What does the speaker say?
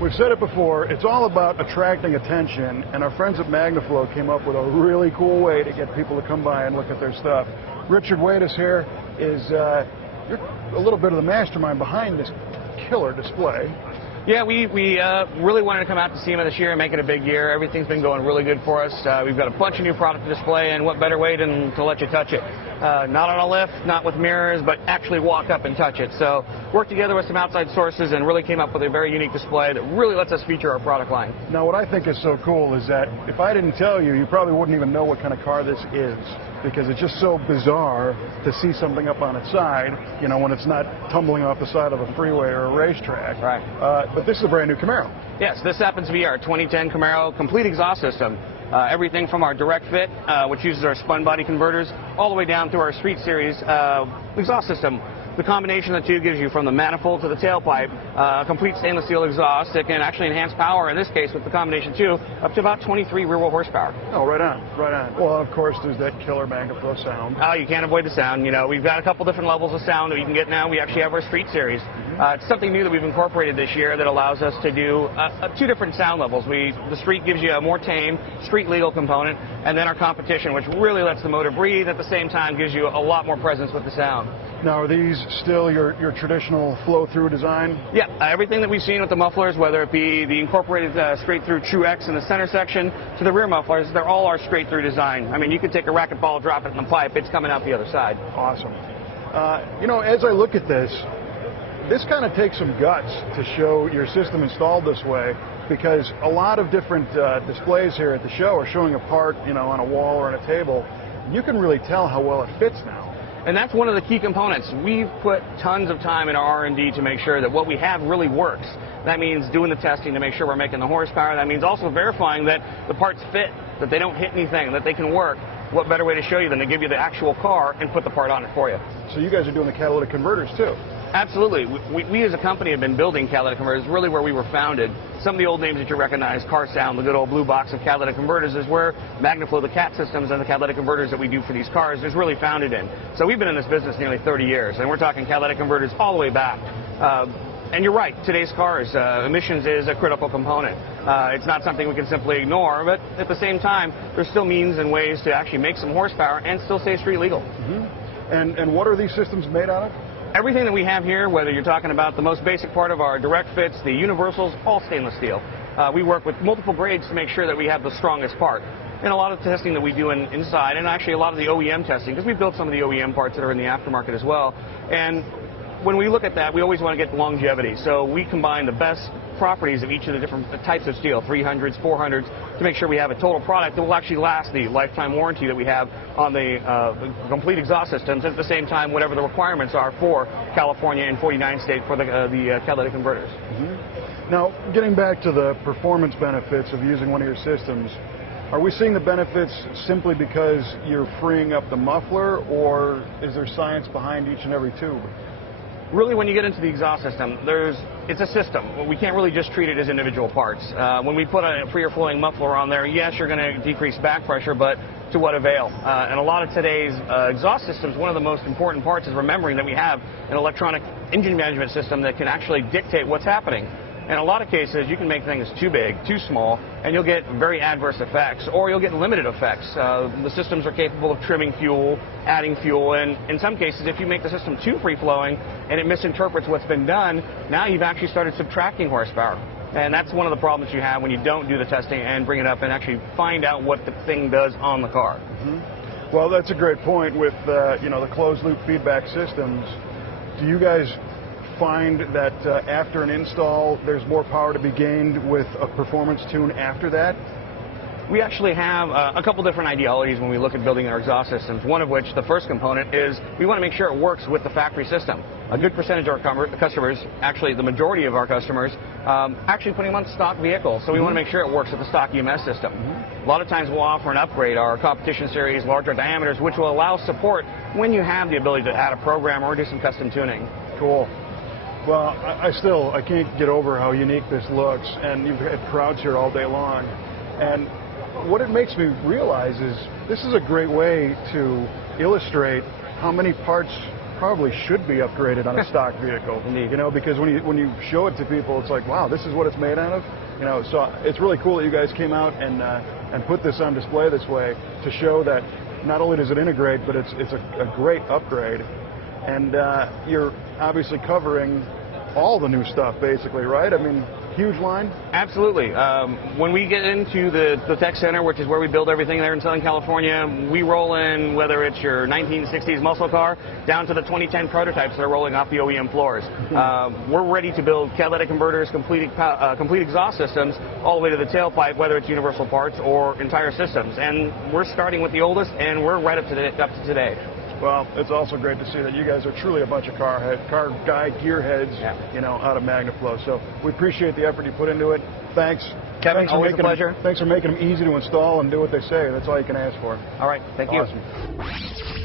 We've said it before, it's all about attracting attention, and our friends at MagnaFlow came up with a really cool way to get people to come by and look at their stuff. Richard Waiters here you're a little bit of the mastermind behind this killer display. Yeah, we really wanted to come out to SEMA this year and make it a big year. Everything's been going really good for us. We've got a bunch of new product to display, and what better way than to let you touch it. Not on a lift, not with mirrors, but actually walk up and touch it. So worked together with some outside sources and really came up with a very unique display that really lets us feature our product line. Now, what I think is so cool is that if I didn't tell you, you probably wouldn't even know what kind of car this is, because it's just so bizarre to see something up on its side, you know, when it's not tumbling off the side of a freeway or a racetrack. Right. But this is a brand new Camaro. Yes, this happens to be our 2010 Camaro complete exhaust system. Everything from our direct fit, which uses our spun body converters, all the way down through our Street Series exhaust system. The combination of the two gives you, from the manifold to the tailpipe, a complete stainless steel exhaust that can actually enhance power, in this case with the combination too, up to about 23 rear-wheel horsepower. Oh, right on, right on. Well, of course, there's that killer MagnaFlow sound. Oh, you can't avoid the sound. You know, we've got a couple different levels of sound that you can get now. We actually have our Street Series. It's something new that we've incorporated this year that allows us to do two different sound levels. The Street gives you a more tame, street legal component, and then our competition, which really lets the motor breathe, at the same time gives you a lot more presence with the sound. Now, are these still your traditional flow-through design? Yeah, everything that we've seen with the mufflers, whether it be the incorporated straight-through True X in the center section to the rear mufflers, they're all our straight-through design. I mean, you could take a racquetball, drop it in the pipe, it's coming out the other side. Awesome. You know, as I look at this kind of takes some guts to show your system installed this way, because a lot of different displays here at the show are showing a part, you know, on a wall or on a table. You can really tell how well it fits now. And that's one of the key components. We've put tons of time in our R&D to make sure that what we have really works. That means doing the testing to make sure we're making the horsepower. That means also verifying that the parts fit, that they don't hit anything, that they can work. What better way to show you than to give you the actual car and put the part on it for you? So you guys are doing the catalytic converters too? Absolutely. We as a company have been building catalytic converters, really where we were founded. Some of the old names that you recognize, Car Sound, the good old blue box of catalytic converters, is where MagnaFlow, the CAT systems, and the catalytic converters that we do for these cars is really founded in. So we've been in this business nearly 30 years, and we're talking catalytic converters all the way back. And you're right, today's cars, emissions is a critical component. It's not something we can simply ignore, but at the same time, there's still means and ways to actually make some horsepower and still stay street legal. And what are these systems made out of? Everything that we have here, whether you're talking about the most basic part of our direct fits, the universals, all stainless steel. We work with multiple grades to make sure that we have the strongest part. And a lot of testing that we do inside, and actually a lot of the OEM testing, because we built some of the OEM parts that are in the aftermarket as well. And when we look at that, we always want to get longevity. So we combine the best properties of each of the different types of steel, 300s, 400s, to make sure we have a total product that will actually last the lifetime warranty that we have on the complete exhaust systems, and at the same time, whatever the requirements are for California and 49 state for the catalytic converters. Now, getting back to the performance benefits of using one of your systems, are we seeing the benefits simply because you're freeing up the muffler, or is there science behind each and every tube? Really, when you get into the exhaust system, it's a system. We can't really just treat it as individual parts. When we put a freer flowing muffler on there, yes, you're going to decrease back pressure, but to what avail? And a lot of today's exhaust systems, one of the most important parts is remembering that we have an electronic engine management system that can actually dictate what's happening. In a lot of cases, you can make things too big, too small, and you'll get very adverse effects, or you'll get limited effects. The systems are capable of trimming fuel, adding fuel, and in some cases, if you make the system too free-flowing and it misinterprets what's been done, now you've actually started subtracting horsepower. And that's one of the problems you have when you don't do the testing and bring it up and actually find out what the thing does on the car. Well, that's a great point with you know, the closed-loop feedback systems. Do you guys find that after an install, there's more power to be gained with a performance tune after that? We actually have a couple different ideologies when we look at building our exhaust systems, one of which, the first component, is we want to make sure it works with the factory system. A good percentage of our customers, actually the majority of our customers, actually putting them on stock vehicles, so we want to make sure it works with the stock EMS system. A lot of times we'll offer an upgrade, our competition series, larger diameters, which will allow support when you have the ability to add a program or do some custom tuning. Cool. Well, I can't get over how unique this looks, and you've had crowds here all day long. And what it makes me realize is this is a great way to illustrate how many parts probably should be upgraded on a stock vehicle. Indeed. You know, because when you show it to people, it's like, wow, this is what it's made out of. You know, so it's really cool that you guys came out and put this on display this way to show that not only does it integrate, but it's a great upgrade. And you're obviously covering all the new stuff, basically, right? I mean, huge line? Absolutely. When we get into the tech center, which is where we build everything there in Southern California, we roll in whether it's your 1960s muscle car down to the 2010 prototypes that are rolling off the OEM floors. We're ready to build catalytic converters, complete exhaust systems, all the way to the tailpipe, whether it's universal parts or entire systems. And we're starting with the oldest, and we're right up to today. Well, it's also great to see that you guys are truly a bunch of car guy gearheads, you know, out of MagnaFlow. So we appreciate the effort you put into it. Thanks. Kevin, always a pleasure. Thanks for making them easy to install and do what they say. That's all you can ask for. All right. Thank you. Awesome.